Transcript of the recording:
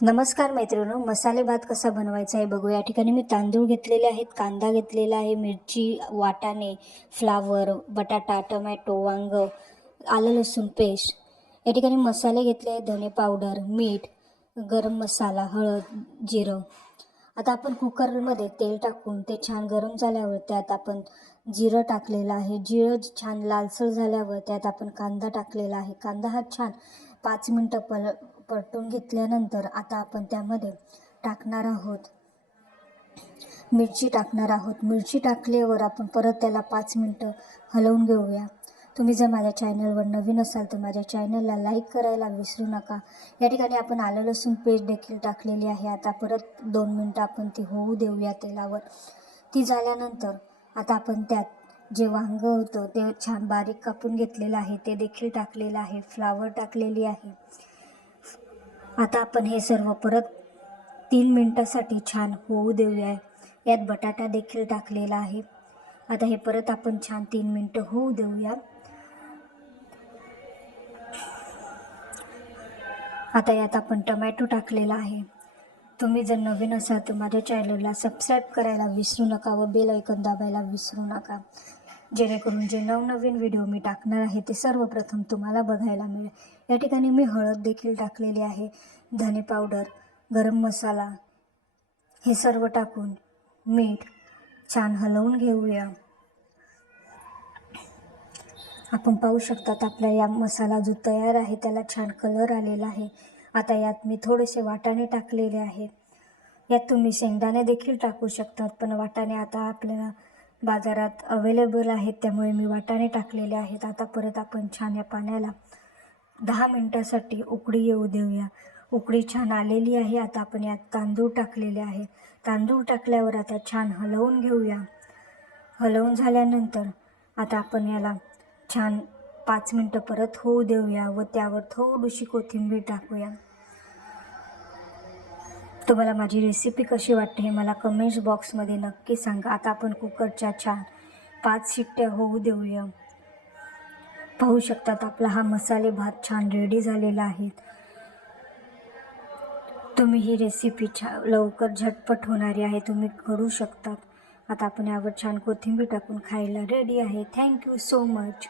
नमस्कार मैत्रिणींनो, मसाले भात कसा बनवायचा आहे बघूया. या ठिकाणी मी तांदूळ घेतलेले आहेत, कांदा घेतलेला आहे, मिरची, वाटाणे, फ्लावर, बटाटा, टोमॅटो, वांग, आलं लसूण पेस्ट. या ठिकाणी मसाले घेतले आहे, धने पावडर, मीठ, गरम मसाला, हळद, जिरं. आता आपण कुकरमध्ये तेल टाकून ते छान गरम झाल्यावर त्यात आपण जिरं टाकलेलं आहे. जिरं छान लालसर झाल्यावर त्यात आपण कांदा टाकलेला आहे. कांदा हा छान 5 मिनटं परतून घेतल्यानंतर आता आपण त्यामध्ये टाकणार आहोत मिरची टाकणार आहोत. मिरची टाकल्यावर आपण परत त्याला 5 मिनटं हलवून घेऊया. तुम्ही जर माझ्या चॅनलवर नवीन असाल तर माझ्या चॅनलला लाईक करायला विसरू नका. या ठिकाणी आपण आलं लसूण पेस्ट देखील टाकलेली आहे. आता परत 2 मिनटं आपण ती होऊ देऊया तेलावर. ती झाल्यानंतर आता आपण त्यात जे वांगं होतं ते छान बारीक कापून घेतलेलं आहे ते देखील टाकलेलं आहे. फ्लावर टाकलेली आहे. आता आपण हे सर्व परत 3 मिनटासाठी छान होऊ देऊया. यात बटाटा देखील टाकलेला आहे. आता हे परत आपण छान 3 मिनटं होऊ देऊया. आता यात आपण टोमॅटो टाकलेला आहे. तुम्ही जर नवीन असाल तर माझ्या चॅनलला सबस्क्राईब करायला विसरू नका व बेल आयकॉन दाबायला विसरू नका, जेणेकरून जे नवनवीन व्हिडिओ मी टाकणार आहे ते सर्वप्रथम तुम्हाला बघायला मिळेल. या ठिकाणी मी हळद देखील टाकलेली आहे, धने पावडर, गरम मसाला हे सर्व टाकून मीठ छान हलवून घेऊया. आपण पाहू शकतात आपला या मसाला जो तयार आहे त्याला छान कलर आलेला आहे. आता यात मी थोडेसे वाटाणे टाकलेले आहेत. यात तुम्ही शेंगदाणे देखील टाकू शकतात, पण वाटाणे आता आपल्याला बाजारात अवेलेबल आहेत त्यामुळे मी वाटाणे टाकलेले आहेत. आता परत आपण छान या पाण्याला 10 मिनटासाठी उकळी येऊ देऊया. उकळी छान आलेली आहे. आता आपण यात तांदूळ टाकलेले आहे. तांदूळ टाकल्यावर आता छान हलवून घेऊया. हलवून झाल्यानंतर आता आपण याला छान 5 मिनटं परत होऊ देऊया व त्यावर थोडीशी कोथिंबीर टाकूया. तुम्हाला माझी रेसिपी कशी वाटते हे मला कमेंट्स बॉक्समध्ये नक्की सांगा. आता आपण कुकरच्या छान 5 शिट्ट्या होऊ देऊया. पाहू शकतात आपला हा मसाले भात छान रेडी झालेला आहे. तुम्ही ही रेसिपी लवकर झटपट होणारी आहे, तुम्ही करू शकतात. आता आपण यावर छान कोथिंबीर टाकून खायला रेडी आहे. Thank you so much.